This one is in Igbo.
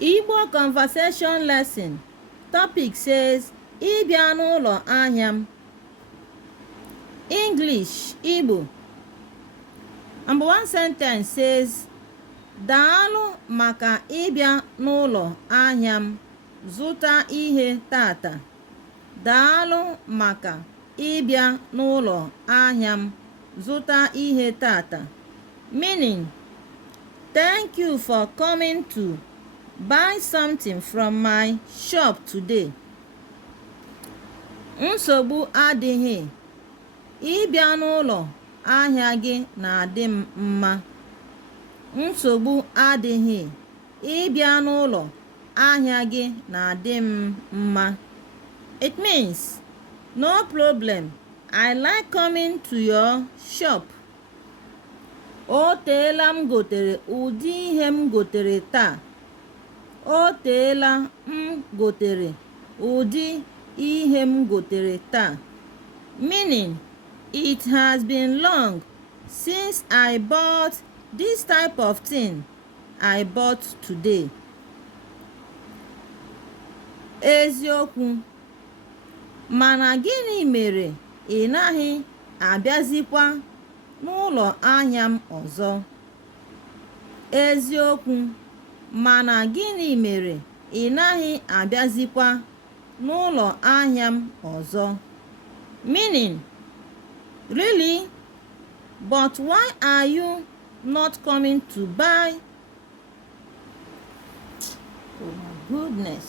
Igbo conversation lesson. Topic says, ịbịa n'ụlọ ahịa m. English, Igbo. Number one sentence says, Daalụ maka ịbịa n'ụlọ ahịa m zụta ihe tata. Daalụ maka ịbịa n'ụlọ ahịa m zụta ihe tata. Meaning, thank you for coming to buy something from my shop today. Nsogbu adịghị. Ịbịa n'ụlọ ahịa gị na-adị m mma. Nsogbu adịghị. Ịbịa n'ụlọ ahịa gị na-adị m mma. It means, no problem. I like coming to your shop. O teela m gotere ụdị ihe m gotere taa. O teela m gotere ụdị ihe m gotere taa. Meaning, it has been long since I bought this type of thing I bought today. Eziokwu, mana gịnị mere ị naghị abịazikwa n'ụlọ ahịa m ọzọ? Eziokwu, mana gịnị mere ị naghị abịazikwa n'ụlọ ahịa m ọzọ? Meaning, really? But why are you not coming to buy? Oh my goodness.